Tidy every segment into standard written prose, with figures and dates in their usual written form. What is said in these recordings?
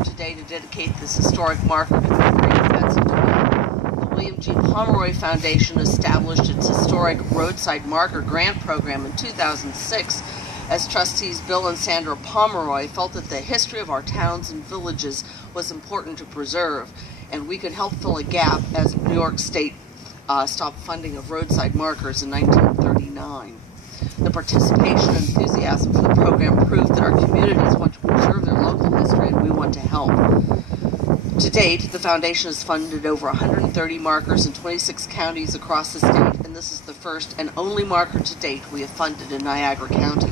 here today to dedicate this historic marker to the memory of Betsy Doyle. The William G. Pomeroy Foundation established its historic roadside marker grant program in 2006 as trustees Bill and Sandra Pomeroy felt that the history of our towns and villages was important to preserve, and we could help fill a gap as New York State stopped funding of roadside markers in 1939. The participation and enthusiasm for the program proved that our communities want to preserve their local history, and we want to help. To date, the foundation has funded over 130 markers in 26 counties across the state, and this is the first and only marker to date we have funded in Niagara County.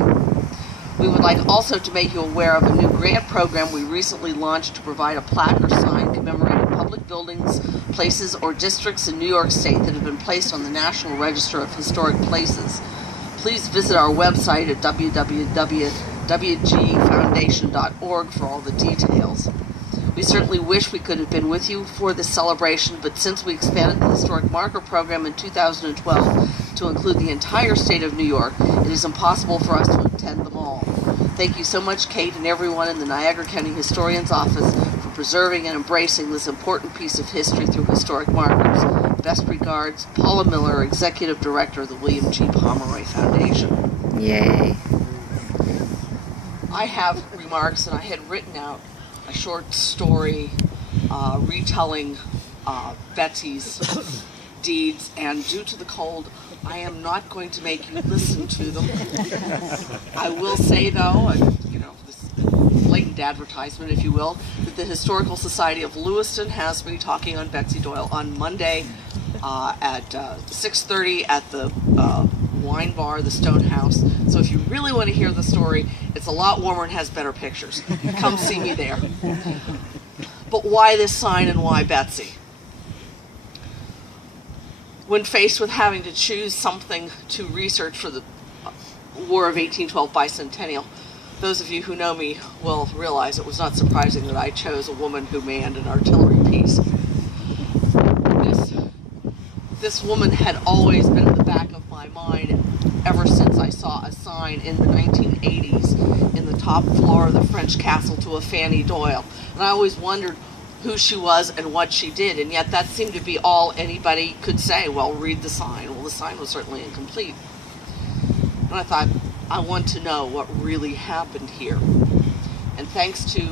We would like also to make you aware of a new grant program we recently launched to provide a plaque or sign commemorating public buildings, places, or districts in New York State that have been placed on the National Register of Historic Places. Please visit our website at www.wgfoundation.org for all the details. We certainly wish we could have been with you for this celebration, but since we expanded the Historic Marker Program in 2012 to include the entire state of New York, it is impossible for us to attend them all. Thank you so much, Kate, and everyone in the Niagara County Historian's Office for preserving and embracing this important piece of history through historic markers. Best regards, Paula Miller, Executive Director of the William G. Pomeroy Foundation. Yay. I have remarks, and I had written out a short story retelling Betsy's deeds, and due to the cold, I am not going to make you listen to them. I will say, though, this blatant advertisement, if you will, that the Historical Society of Lewiston has me talking on Betsy Doyle on Monday at 6:30 at the wine bar, the Stone House. So if you really want to hear the story, it's a lot warmer and has better pictures. Come see me there. But why this sign and why Betsy? When faced with having to choose something to research for the War of 1812 bicentennial, those of you who know me will realize it was not surprising that I chose a woman who manned an artillery piece. This woman had always been in the back of my mind ever since I saw a sign in the 1980s in the top floor of the French castle to a Fanny Doyle. And I always wondered who she was and what she did, and yet that seemed to be all anybody could say. Well, read the sign. Well, the sign was certainly incomplete. And I thought, I want to know what really happened here. And thanks to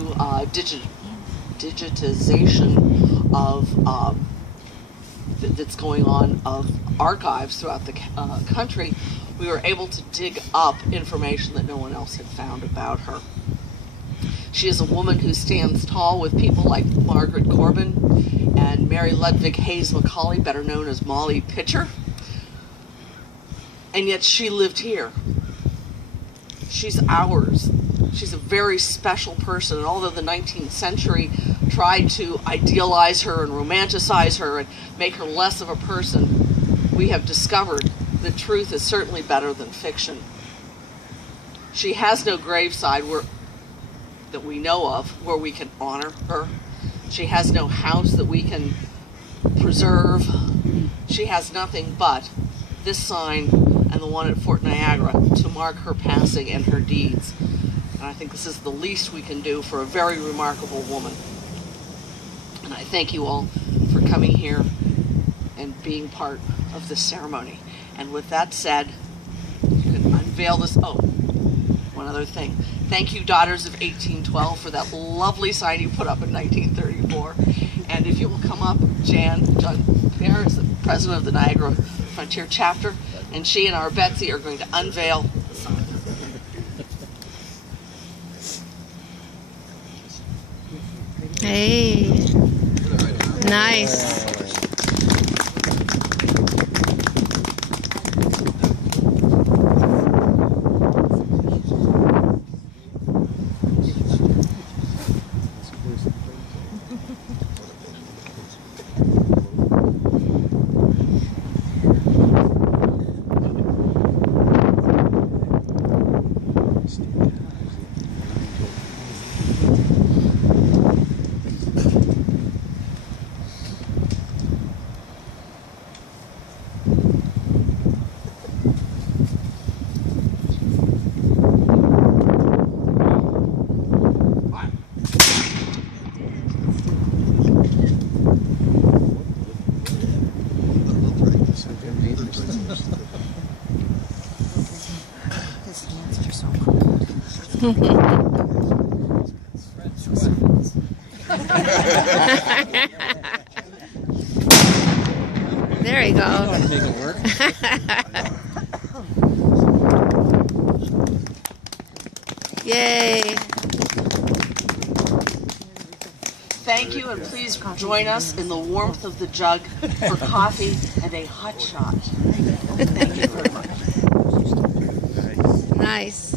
digitization of that's going on of archives throughout the country, we were able to dig up information that no one else had found about her. She is a woman who stands tall with people like Margaret Corbin and Mary Ludwig Hayes Macaulay, better known as Molly Pitcher. And yet she lived here. She's ours. She's a very special person, and although the 19th century tried to idealize her and romanticize her and make her less of a person, we have discovered that truth is certainly better than fiction. She has no graveside that we know of where we can honor her. She has no house that we can preserve. She has nothing but this sign and the one at Fort Niagara to mark her passing and her deeds. And I think this is the least we can do for a very remarkable woman. And I thank you all for coming here and being part of this ceremony. And with that said, you can unveil this. Oh, one other thing. Thank you, Daughters of 1812, for that lovely sign you put up in 1934. And if you will come up, John Pear is the president of the Niagara Frontier Chapter, and she and our Betsy are going to unveil the sign. Hey, nice. so cold. There you go. Make it work. Yay. Thank you, and please join us in the warmth of the jug for coffee and a hot shot. Thank you very much. Nice.